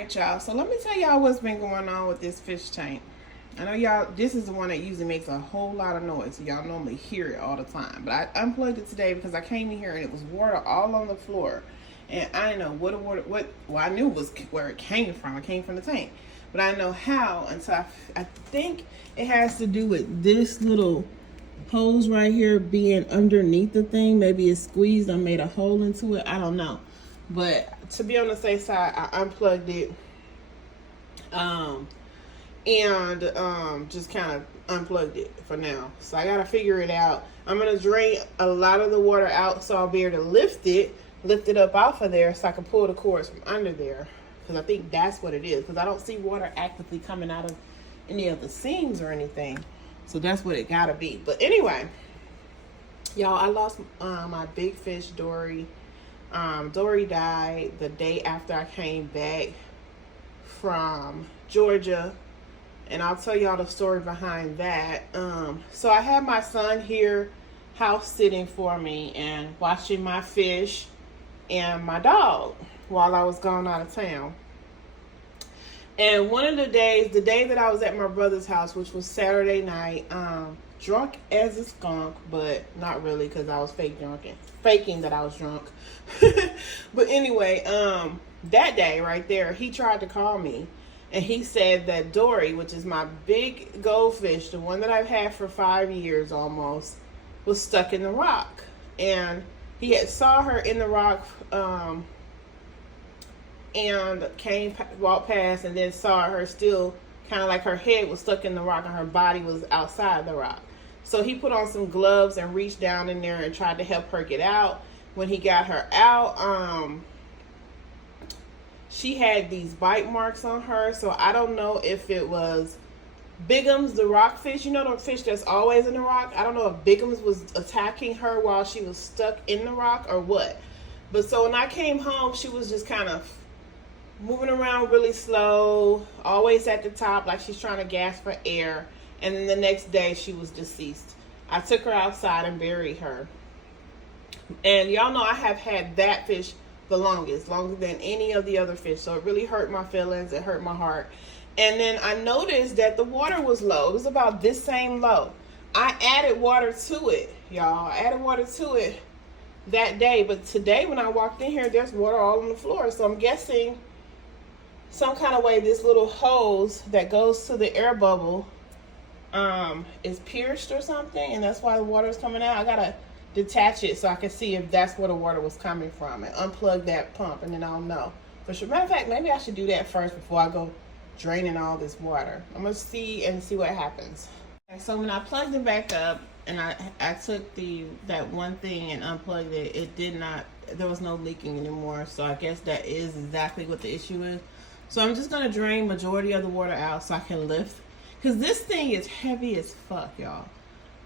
Alright, y'all, so let me tell y'all what's been going on with this fish tank. I know y'all, this is the one that usually makes a whole lot of noise, so y'all normally hear it all the time. But I unplugged it today because I came in here and it was water all on the floor. And I didn't know well, I knew it was where it came from. It came from the tank. But I didn't know how until I think it has to do with this little hose right here being underneath the thing. Maybe it's squeezed or made a hole into it. I don't know. But to be on the safe side, I unplugged it. And just kind of unplugged it for now. So I gotta figure it out. I'm gonna drain a lot of the water out so I'll be able to lift it up off of there so I can pull the cords from under there. Because I think that's what it is. Because I don't see water actively coming out of any of the seams or anything. So that's what it gotta be. But anyway, y'all, I lost my big fish, Dory. Dory died the day after I came back from Georgia, and I'll tell y'all the story behind that. So I had my son here house sitting for me and watching my fish and my dog while I was gone out of town. And one of the days, the day that I was at my brother's house, which was Saturday night, drunk as a skunk, but not really, because I was faking that I was drunk. But anyway, that day right there, he tried to call me, and he said that Dory, which is my big goldfish, the one that I've had for 5 years almost, was stuck in the rock. And he had saw her in the rock, and walked past, and then saw her still kind of like her head was stuck in the rock and her body was outside the rock. So he put on some gloves and reached down in there and tried to help her get out. When he got her out, she had these bite marks on her. So I don't know if it was Biggums, the rockfish. You know the fish that's always in the rock? I don't know if Biggums was attacking her while she was stuck in the rock or what. But so when I came home, she was just kind of moving around really slow, always at the top like she's trying to gasp for air. And then the next day she was deceased. I took her outside and buried her. And y'all know I have had that fish the longest, longer than any of the other fish. So it really hurt my feelings. It hurt my heart. And then I noticed that the water was low. It was about this same low. I added water to it, y'all. I added water to it that day. But today when I walked in here, there's water all on the floor. So I'm guessing some kind of way this little hose that goes to the air bubble is pierced or something, and that's why the water is coming out. I gotta detach it so I can see if that's where the water was coming from and unplug that pump, and then I'll know for sure. Matter of fact, maybe I should do that first before I go draining all this water. I'm gonna see what happens. Okay, so when I plugged it back up and I took that one thing and unplugged it, it did not, there was no leaking anymore. So I guess that is exactly what the issue is. So I'm just gonna drain majority of the water out so I can lift, because this thing is heavy as fuck, y'all.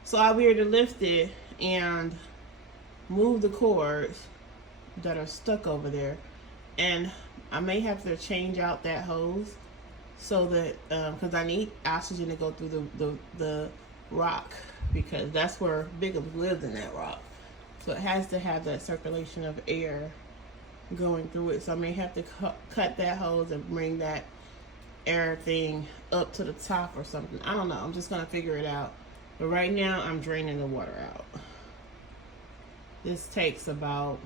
So I'll be able to lift it and move the cords that are stuck over there. And I may have to change out that hose so that, because I need oxygen to go through the rock, because that's where Biggums lives, in that rock. So it has to have that circulation of air going through it. So I may have to cut that hose and bring that air thing up to the top or something. I don't know. I'm just gonna figure it out. But right now I'm draining the water out. This takes about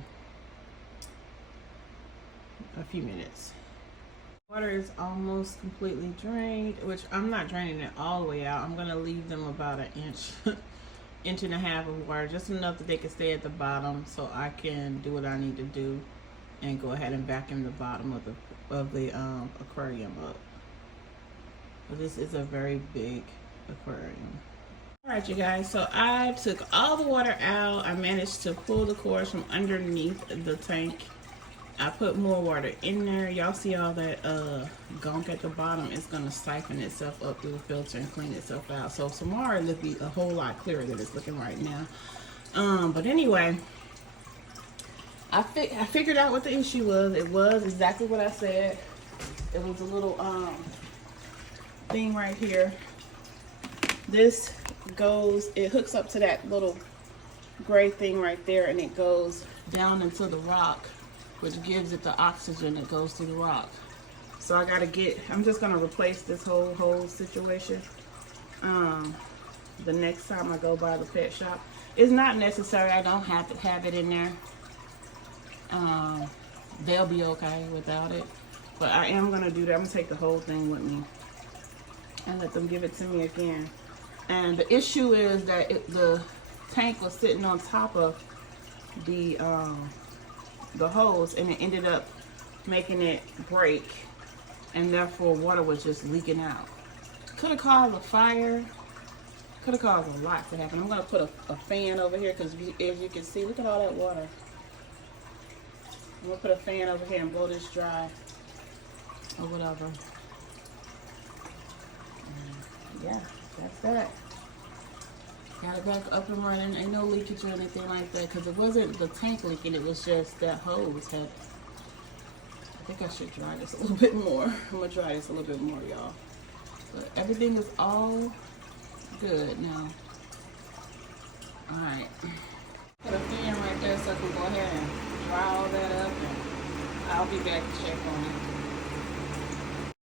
a few minutes. Water is almost completely drained, which I'm not draining it all the way out. I'm gonna leave them about an inch inch and a half of water, just enough that they can stay at the bottom so I can do what I need to do and go ahead and vacuum the bottom of the aquarium up. But this is a very big aquarium. Alright, you guys, so I took all the water out. I managed to pull the cords from underneath the tank. I put more water in there. Y'all see all that gunk at the bottom? It's gonna siphon itself up through the filter and clean itself out. So tomorrow it'll be a whole lot clearer than it's looking right now. But anyway, I figured out what the issue was. It was exactly what I said. It was a little thing right here. This goes, it hooks up to that little gray thing right there, and it goes down into the rock, which gives it the oxygen that goes through the rock. So I gotta I'm just gonna replace this whole situation the next time I go by the pet shop. It's not necessary. I don't have to have it in there. They'll be okay without it. But I am gonna do that. I'm gonna take the whole thing with me and let them give it to me again. And the issue is that the tank was sitting on top of the hose, and it ended up making it break, and therefore water was just leaking out. Could have caused a fire. Could have caused a lot to happen. I'm gonna put a fan over here because as you can see, look at all that water. I'm gonna put a fan over here and blow this dry or whatever. And yeah, that's that. Got it back up and running. Ain't no leakage or anything like that because it wasn't the tank leaking. It was just that hose had. I think I should dry this a little bit more. I'm gonna dry this a little bit more, y'all. But everything is all good now. All right. Put a fan right there so I can go ahead and dry all that up, and I'll be back to check on it.